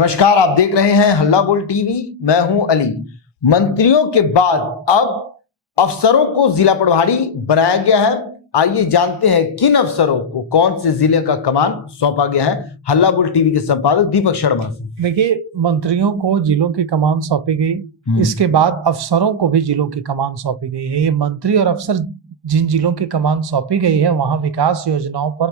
नमस्कार, आप देख रहे हैं हल्ला बोल टीवी। मैं हूं अली। मंत्रियों के बाद अब अफसरों को जिला प्रभारी बनाया गया है। आइए जानते हैं किन अफसरों को कौन से जिले का कमान सौंपा गया है। हल्ला बोल टीवी के संपादक दीपक शर्मा से। देखिए, मंत्रियों को जिलों की कमान सौंपी गई, इसके बाद अफसरों को भी जिलों की कमान सौंपी गई है। ये मंत्री और अफसर जिन जिलों की कमान सौंपी गई है वहां विकास योजनाओं पर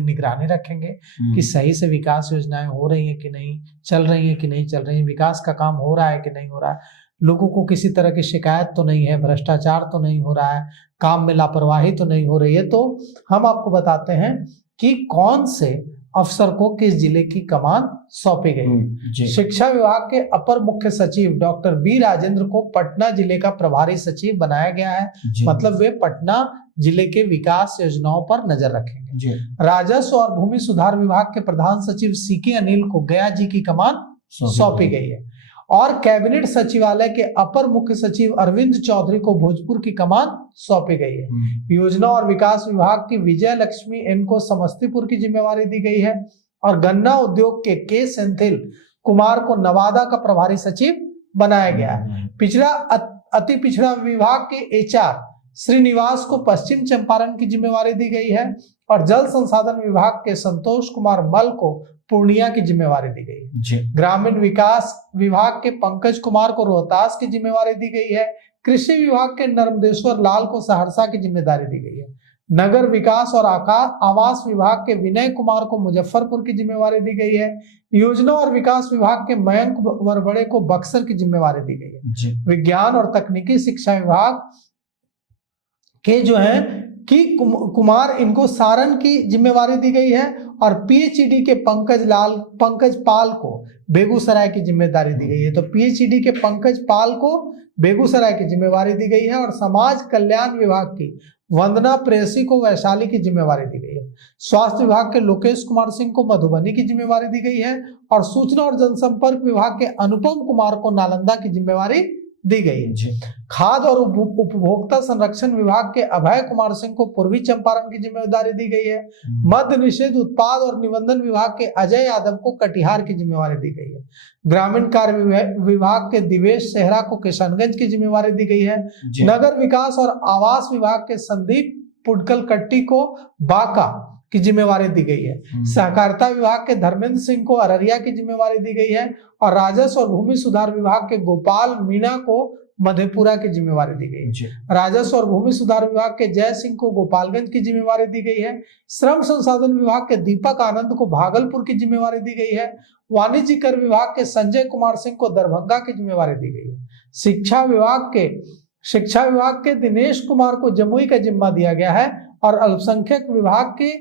निगरानी रखेंगे कि सही से विकास योजनाएं हो रही हैं कि नहीं, चल रही हैं कि नहीं चल रही हैं, विकास का काम हो रहा है कि नहीं हो रहा है, लोगों को किसी तरह की शिकायत तो नहीं है, भ्रष्टाचार तो नहीं हो रहा है, काम में लापरवाही तो नहीं हो रही है। तो हम आपको बताते हैं कि कौन से अफसर को किस जिले की कमान सौंपी गई। शिक्षा विभाग के अपर मुख्य सचिव डॉक्टर बी राजेंद्र को पटना जिले का प्रभारी सचिव बनाया गया है। मतलब वे पटना जिले के विकास योजनाओं पर नजर रखेंगे। राजस्व और भूमि सुधार विभाग के प्रधान सचिव सीके अनिल को गया जी की कमान सौंपी गई है और कैबिनेट सचिवालय के अपर मुख्य सचिव अरविंद चौधरी को भोजपुर की कमान सौंपी गई है। योजना और विकास विभाग की विजय लक्ष्मी एन को समस्तीपुर की जिम्मेवारी दी गई है और गन्ना उद्योग के सेंथिल कुमार को नवादा का प्रभारी सचिव बनाया गया है। अति पिछड़ा विभाग के एचआर श्रीनिवास को पश्चिम चंपारण की जिम्मेवारी दी गई है और जल संसाधन विभाग के संतोष कुमार मल को पूर्णिया की जिम्मेवारी दी गई है। ग्रामीण विकास विभाग के पंकज कुमार को रोहतास की जिम्मेवारी दी गई है। कृषि विभाग के नर्मदेश्वर लाल को सहरसा की जिम्मेदारी दी गई है। नगर विकास और आवास विभाग के विनय कुमार को मुजफ्फरपुर की जिम्मेवारी दी गई है। योजना और विकास विभाग के मयंक वरबड़े को बक्सर की जिम्मेवारी दी गई है। विज्ञान और तकनीकी शिक्षा विभाग के जो है कि कुमार इनको सारण की जिम्मेवारी दी गई है और पीएचईडी के पंकज पाल को बेगूसराय की जिम्मेदारी दी गई है। तो पीएचईडी के पंकज पाल को बेगूसराय की जिम्मेवारी दी गई है और समाज कल्याण विभाग की वंदना प्रेयसी को वैशाली की जिम्मेवारी दी गई है। स्वास्थ्य विभाग के लोकेश कुमार सिंह को मधुबनी की जिम्मेवारी दी गई है और सूचना और जनसंपर्क विभाग के अनुपम कुमार को नालंदा की जिम्मेवारी दी गई है। खाद्य और उपभोक्ता संरक्षण विभाग के अभय कुमार सिंह को पूर्वी चंपारण की जिम्मेदारी दी गई है। मद्य निषेध उत्पाद और निबंधन विभाग के अजय यादव को कटिहार की जिम्मेवारी दी गई है। ग्रामीण कार्य विभाग के दिवेश सेहरा को किशनगंज की जिम्मेवारी दी गई है। नगर विकास और आवास विभाग के संदीप पुडकल कट्टी को बांका की जिम्मेवारी दी गई है। सहकारिता विभाग के धर्मेंद्र सिंह को अररिया की जिम्मेवारी दी गई है और राजस्व और भूमि सुधार विभाग के गोपाल मीणा को मधेपुरा की जिम्मेवारी दी गई है। राजस्व और भूमि सुधार विभाग के जय सिंह को गोपालगंज की जिम्मेवारी दी गई है। श्रम संसाधन विभाग के दीपक आनंद को भागलपुर की जिम्मेवारी दी गई है। वाणिज्य कर विभाग के संजय कुमार सिंह को दरभंगा की जिम्मेवारी दी गई है। शिक्षा विभाग के दिनेश कुमार को जमुई का जिम्मा दिया गया है और अल्पसंख्यक विभाग के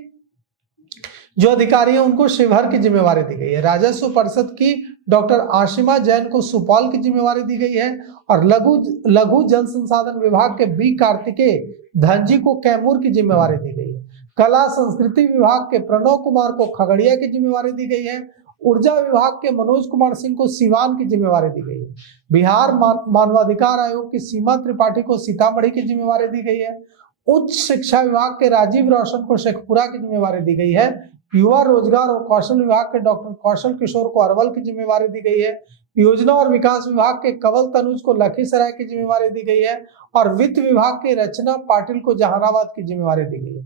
जो अधिकारी हैं उनको शिवहर की जिम्मेवारी दी गई है। राजस्व परिषद की डॉक्टर आशिमा जैन को सुपौल की जिम्मेवारी दी गई है और लघु जल संसाधन विभाग के बी कार्तिकेय धनजी को कैमूर की जिम्मेवारी दी गई है। कला संस्कृति विभाग के प्रणव कुमार को खगड़िया की जिम्मेवारी दी गई है। ऊर्जा विभाग के मनोज कुमार सिंह को सिवान की जिम्मेवारी दी गई है। बिहार मानवाधिकार आयोग की सीमा त्रिपाठी को सीतामढ़ी की जिम्मेवारी दी गई है। उच्च शिक्षा विभाग के राजीव रोशन को शेखपुरा की जिम्मेवारी दी गई है। युवा रोजगार और कौशल विभाग के डॉक्टर कौशल किशोर को अरवल की जिम्मेवारी दी गई है। योजना और विकास विभाग के कंवल तनुज को लखीसराय की जिम्मेवारी दी गई है और वित्त विभाग के रचना पाटिल को जहानाबाद की जिम्मेवारी दी गई है।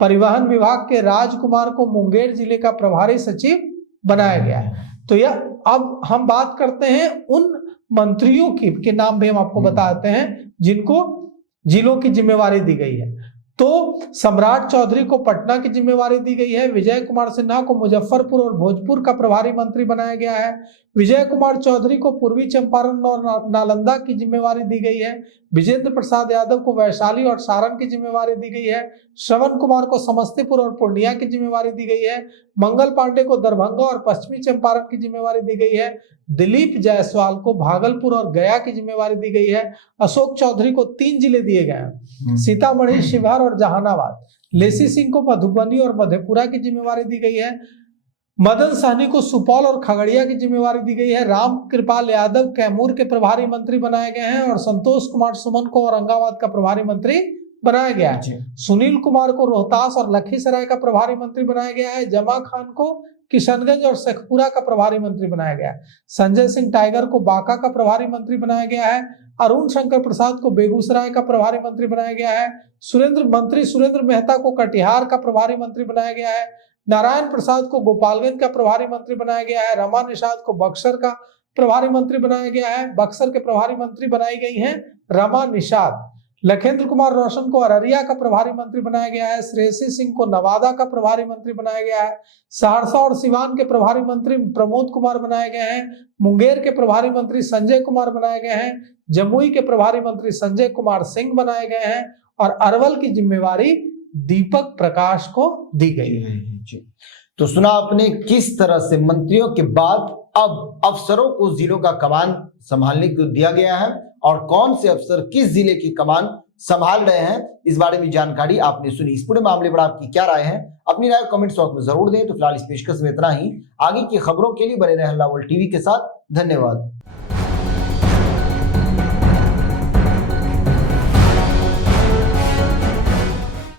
परिवहन विभाग के राजकुमार को मुंगेर जिले का प्रभारी सचिव बनाया गया है। तो यह अब हम बात करते हैं उन मंत्रियों के नाम भी हम आपको बताते हैं जिनको जिलों की जिम्मेवारी दी गई है। तो सम्राट चौधरी को पटना की जिम्मेवारी दी गई है। विजय कुमार सिन्हा को मुजफ्फरपुर और भोजपुर का प्रभारी मंत्री बनाया गया है। विजय कुमार चौधरी को पूर्वी चंपारण और नालंदा की जिम्मेवारी दी गई है। विजेंद्र प्रसाद यादव को वैशाली और सारण की जिम्मेवारी दी गई है। श्रवण कुमार को समस्तीपुर और पूर्णिया की जिम्मेवारी दी गई है। मंगल पांडे को दरभंगा और पश्चिमी चंपारण की जिम्मेवारी दी गई है। दिलीप जायसवाल को भागलपुर और गया की जिम्मेवारी दी गई है। अशोक चौधरी को 3 जिले दिए गए हैं, सीतामढ़ी, शिवहर और जहानाबाद। लेसी सिंह को मधुबनी और मधेपुरा की जिम्मेवारी दी गई है। मदन सहनी को सुपौल और खगड़िया की जिम्मेवारी दी गई है। राम कृपाल यादव कैमूर के प्रभारी मंत्री बनाए गए हैं और संतोष कुमार सुमन को औरंगाबाद का प्रभारी मंत्री बनाया गया है। जी। सुनील कुमार को रोहतास और लखीसराय का प्रभारी मंत्री बनाया गया है। जमा खान को किशनगंज और शेखपुरा का प्रभारी मंत्री बनाया गया है। संजय सिंह टाइगर को बांका का प्रभारी मंत्री बनाया गया है। अरुण शंकर प्रसाद को बेगूसराय का प्रभारी मंत्री बनाया गया है। सुरेंद्र मेहता को कटिहार का प्रभारी मंत्री बनाया गया है। नारायण प्रसाद को गोपालगंज का प्रभारी मंत्री बनाया गया है। रमा निषाद को बक्सर का प्रभारी मंत्री बनाया गया है। बक्सर के प्रभारी मंत्री बनाई गई हैं रमा निषाद। लखेंद्र कुमार रोशन को अररिया का प्रभारी मंत्री बनाया गया है। श्रेयसी सिंह को नवादा का प्रभारी मंत्री बनाया गया है। सहरसा और सिवान के प्रभारी मंत्री प्रमोद कुमार बनाए गए हैं। मुंगेर के प्रभारी मंत्री संजय कुमार बनाए गए हैं। जमुई के प्रभारी मंत्री संजय कुमार सिंह बनाए गए हैं और अरवल की जिम्मेवारी दीपक प्रकाश को दी गई है। जी। तो सुना आपने किस तरह से मंत्रियों के बाद अब अफसरों को जिलों का कमान संभालने को दिया गया है और कौन से अफसर किस जिले की कमान संभाल रहे हैं, इस बारे में जानकारी आपने सुनी। इस पूरे मामले पर आपकी क्या राय है, अपनी राय कमेंट बॉक्स में जरूर दें। तो फिलहाल इस पेशकश में इतना ही। आगे की खबरों के लिए बने रहे हल्ला बोल टीवी के साथ। धन्यवाद।